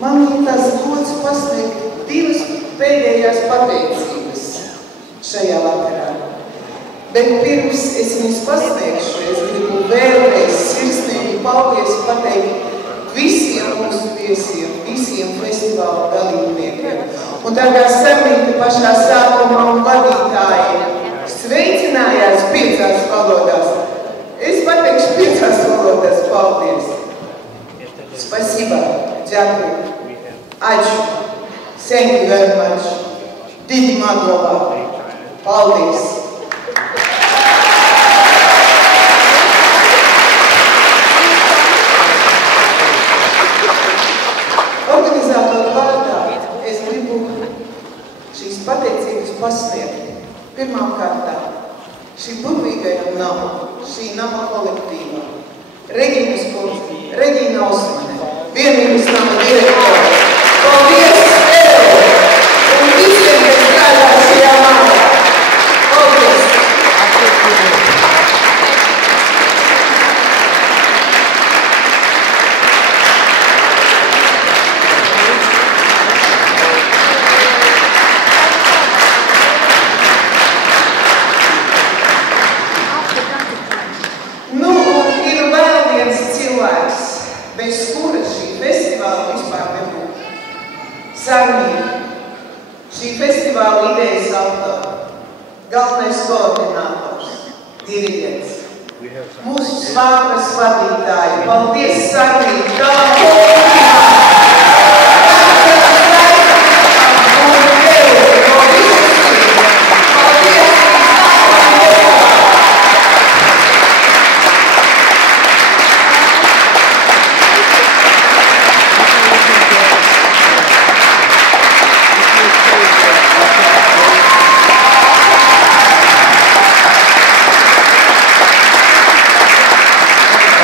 Man ir tas gods pasniegt divas pēdējās pateicības šajā vakarā. Bet pirms es viņus pasniegšu, es gribu vēlreiz sirsnīgi paldies pateikt visiem mūsu viesiem, visiem festivāla dalībniekiem. Un tā kā Sarmīte pašā sākumā un vadītāji sveicinājās 5 valodās, es pateikšu 5 valodās paldies. Спасибо, дякую, ačiū, thank you very much, didi madlabā, paldies. Organizātoru vārdā es gribu šīs pateicības pasniegt. Pirmām kārtām šī burvīgajam nama, šī nama kolektīvā. Regīnas kundze, Regīna Osmane, vienības nama direktore. Paldies tev un visiem, kas strādā šajā namā. Paldies! Bez kura šī festivāla vispār nebūtu. Sarmīte, šī festivāla idejas autora, galvenais koordinators, diriģents, mūsu svātras vadītāji. Paldies, Sarmīte!